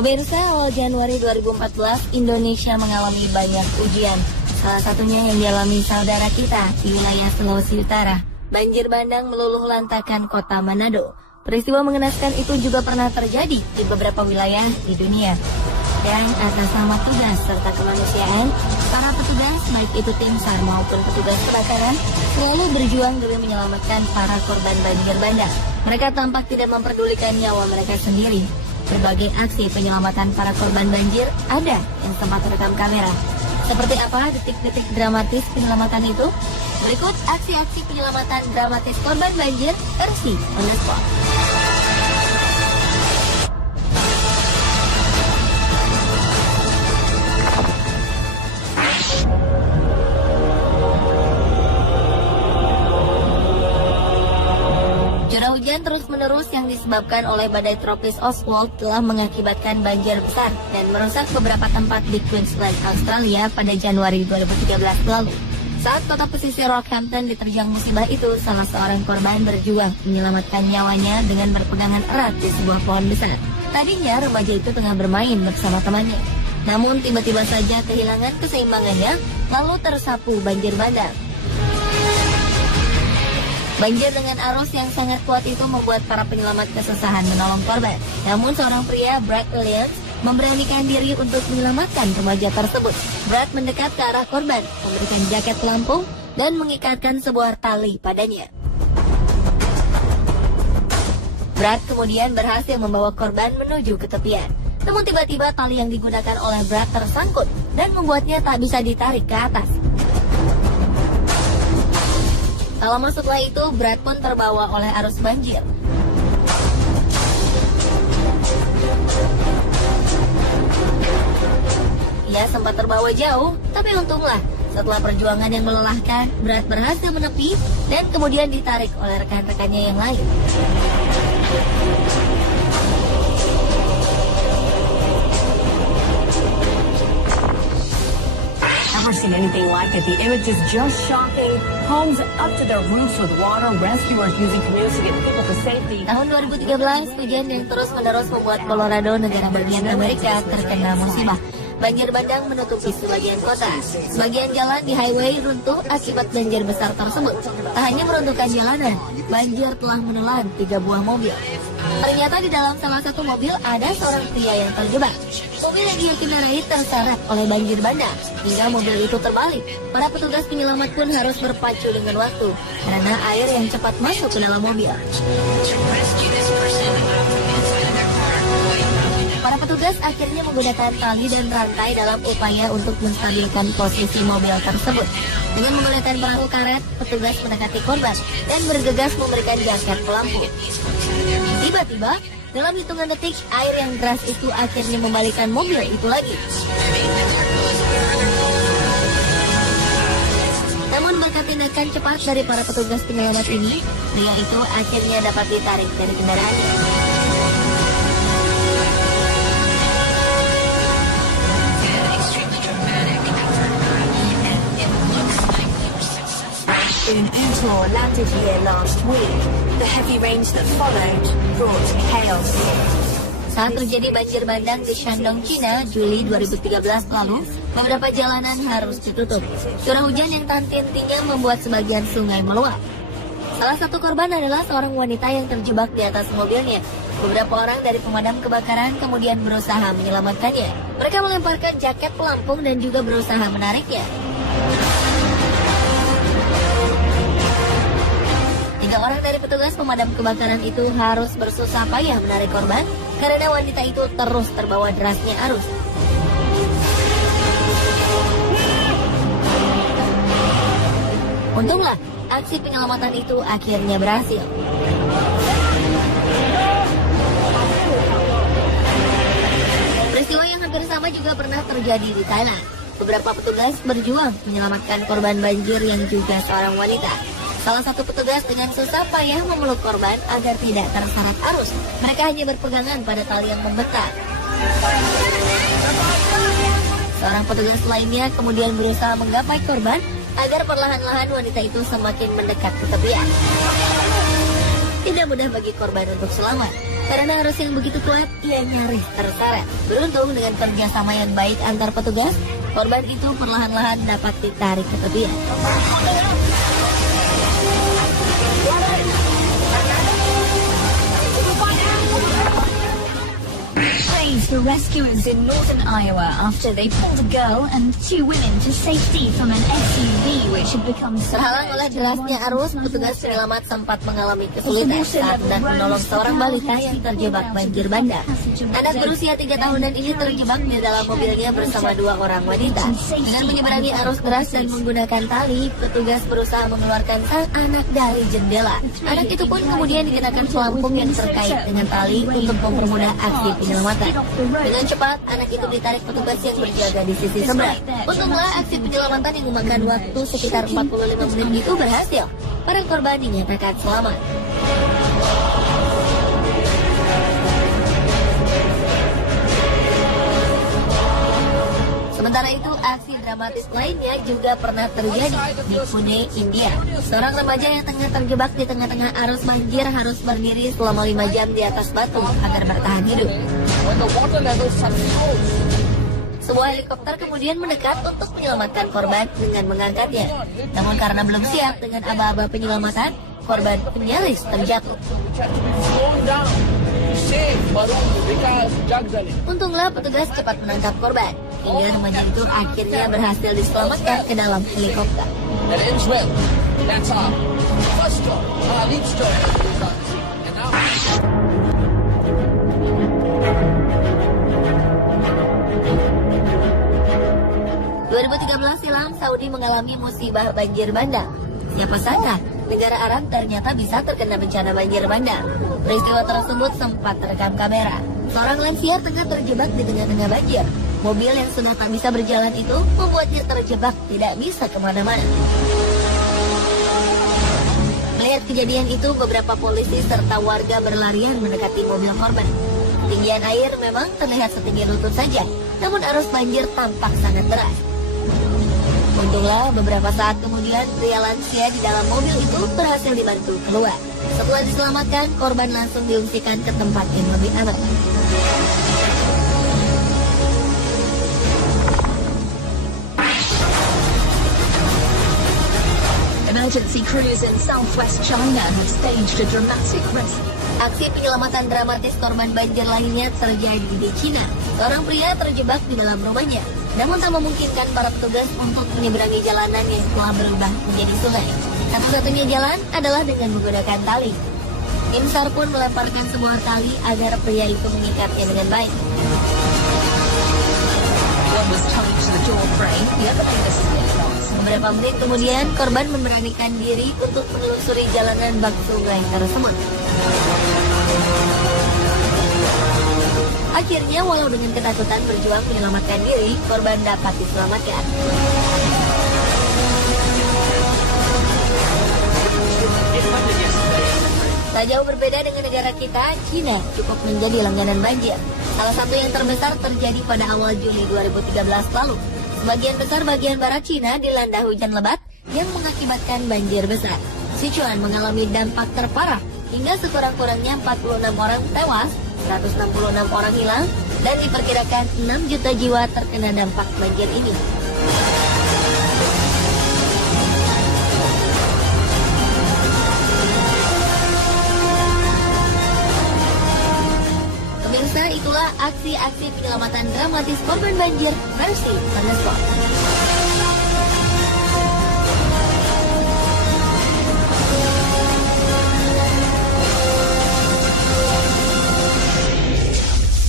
Pemirsa, awal Januari 2014, Indonesia mengalami banyak ujian. Salah satunya yang dialami saudara kita di wilayah Sulawesi Utara. Banjir bandang meluluh lantakan kota Manado. Peristiwa mengenaskan itu juga pernah terjadi di beberapa wilayah di dunia. Dan atas nama tugas serta kemanusiaan, para petugas, baik itu tim SAR maupun petugas kebakaran, selalu berjuang demi menyelamatkan para korban banjir bandang. Mereka tampak tidak memperdulikan nyawa mereka sendiri. Berbagai aksi penyelamatan para korban banjir ada yang sempat terekam kamera. Seperti apa detik-detik dramatis penyelamatan itu? Berikut aksi-aksi penyelamatan dramatis korban banjir versi on the spot. Curah hujan terus-menerus yang disebabkan oleh badai tropis Oswald telah mengakibatkan banjir besar dan merusak beberapa tempat di Queensland, Australia pada Januari 2013 lalu. Saat kota pesisir Rockhampton diterjang musibah itu, salah seorang korban berjuang menyelamatkan nyawanya dengan berpegangan erat di sebuah pohon besar. Tadinya remaja itu tengah bermain bersama temannya. Namun tiba-tiba saja kehilangan keseimbangannya, lalu tersapu banjir bandang. Banjir dengan arus yang sangat kuat itu membuat para penyelamat kesusahan menolong korban. Namun seorang pria, Brad Williams, memberanikan diri untuk menyelamatkan remaja tersebut. Brad mendekat ke arah korban, memberikan jaket pelampung, dan mengikatkan sebuah tali padanya. Brad kemudian berhasil membawa korban menuju ke tepian. Namun tiba-tiba tali yang digunakan oleh Brad tersangkut dan membuatnya tak bisa ditarik ke atas. Tak lama setelah itu, Brad pun terbawa oleh arus banjir. Ia sempat terbawa jauh, tapi untunglah setelah perjuangan yang melelahkan, Brad berhasil menepi dan kemudian ditarik oleh rekan-rekannya yang lain. Never seen anything like it. The image is just shocking. Homes up to their roofs with water. Rescuers using canoes to get people to safety. Tahun 2013, hujan yang terus-menerus membuat Colorado, negara bagian Amerika, terkena musibah. Banjir bandang menutupi sebagian kota. Sebagian jalan di highway runtuh akibat banjir besar tersebut. Tak hanya meruntuhkan jalanan, banjir telah menelan 3 buah mobil. Ternyata di dalam salah satu mobil ada seorang pria yang terjebak. Mobil yang dia kendarai terseret oleh banjir bandang hingga mobil itu terbalik. Para petugas penyelamat pun harus berpacu dengan waktu karena air yang cepat masuk ke dalam mobil. Para petugas akhirnya menggunakan tali dan rantai dalam upaya untuk menstabilkan posisi mobil tersebut. Dengan menggunakan perahu karet, petugas mendekati korban dan bergegas memberikan jaket pelampung. Tiba-tiba, dalam hitungan detik, air yang deras itu akhirnya membalikkan mobil itu lagi. Namun berkat tindakan cepat dari para petugas penyelamat ini, pria itu akhirnya dapat ditarik dari kendaraannya. In Utah landed here last week. The heavy rains that followed brought chaos. Saat terjadi banjir bandang di Shandong, China, Juli 2013 lalu, beberapa jalanan harus ditutup. Curah hujan yang tak henti-hentinya membuat sebagian sungai meluap. Salah satu korban adalah seorang wanita yang terjebak di atas mobilnya. Beberapa orang dari pemadam kebakaran kemudian berusaha menyelamatkannya. Mereka melemparkan jaket pelampung dan juga berusaha menariknya. 3 orang dari petugas pemadam kebakaran itu harus bersusah payah menarik korban karena wanita itu terus terbawa derasnya arus. Untunglah, aksi penyelamatan itu akhirnya berhasil. Peristiwa yang hampir sama juga pernah terjadi di Thailand. Beberapa petugas berjuang menyelamatkan korban banjir yang juga seorang wanita. Salah satu petugas dengan susah payah memeluk korban agar tidak terseret arus. Mereka hanya berpegangan pada tali yang membentang. Seorang petugas lainnya kemudian berusaha menggapai korban agar perlahan-lahan wanita itu semakin mendekat ke tepian. Tidak mudah bagi korban untuk selamat. Karena arus yang begitu kuat, ia nyaris terseret. Beruntung dengan kerjasama yang baik antar petugas, korban itu perlahan-lahan dapat ditarik ke tepian. The rescuers in northern Iowa after they pulled a girl and 2 women to safety from an SUV which had become Terhalang oleh derasnya arus, petugas penyelamat sempat mengalami kesulitan saat hendak menolong seorang balita yang terjebak banjir bandang. Anak berusia 3 tahunan ini terjebak di dalam mobilnya bersama 2 orang wanita. Dengan menyeberangi arus deras dan menggunakan tali, petugas berusaha mengeluarkan sang anak dari jendela. Anak itu pun kemudian dikenakan pelampung yang terkait dengan tali untuk mempermudah aksi penyelamatan. Dengan cepat, anak itu ditarik petugas yang berjaga di sisi seberang. Untunglah aksi penyelamatan yang memakan waktu sekitar 45 menit itu berhasil. Para korban dinyatakan selamat. Sementara itu, aksi dramatis lainnya juga pernah terjadi di Pune, India. Seorang remaja yang tengah terjebak di tengah-tengah arus banjir harus berdiri selama 5 jam di atas batu agar bertahan hidup. Sebuah helikopter kemudian mendekat untuk menyelamatkan korban dengan mengangkatnya. Namun karena belum siap dengan aba-aba penyelamatan, korban nyaris terjatuh. Untunglah petugas cepat menangkap korban, hingga remaja itu akhirnya berhasil diselamatkan ke dalam helikopter. Dua 2013 silam, Saudi mengalami musibah banjir bandang. Siapa sangka negara Arab ternyata bisa terkena bencana banjir bandang. Peristiwa tersebut sempat terekam kamera. Seorang lansia tengah terjebak di tengah-tengah banjir. Mobil yang sudah tak bisa berjalan itu membuatnya terjebak, tidak bisa kemana-mana. Melihat kejadian itu, beberapa polisi serta warga berlarian mendekati mobil korban. Ketinggian air memang terlihat setinggi lutut saja, namun arus banjir tampak sangat deras. Untunglah beberapa saat kemudian pria lansia di dalam mobil itu berhasil dibantu keluar. Setelah diselamatkan, korban langsung diungsikan ke tempat yang lebih aman. Emergency crews in southwest China have staged a dramatic rescue. Aksi penyelamatan dramatis korban banjir lainnya terjadi di Cina. Seorang pria terjebak di dalam rumahnya, namun tak memungkinkan para petugas untuk menyeberangi jalanan yang telah berubah menjadi sungai. Satu-satunya jalan adalah dengan menggunakan tali. Tim SAR pun melemparkan sebuah tali agar pria itu mengikatnya dengan baik. Beberapa menit kemudian, korban memberanikan diri untuk menelusuri jalanan bak sungai tersebut. Akhirnya, walau dengan ketakutan berjuang menyelamatkan diri, korban dapat diselamatkan. Tak jauh berbeda dengan negara kita, Cina cukup menjadi langganan banjir. Salah satu yang terbesar terjadi pada awal Juli 2013 lalu. Sebagian besar bagian barat Cina dilanda hujan lebat yang mengakibatkan banjir besar. Sichuan mengalami dampak terparah, hingga sekurang-kurangnya 46 orang tewas, 166 orang hilang, dan diperkirakan 6 juta jiwa terkena dampak banjir ini. Pemirsa, itulah aksi-aksi penyelamatan dramatis korban banjir versi Thunderspot.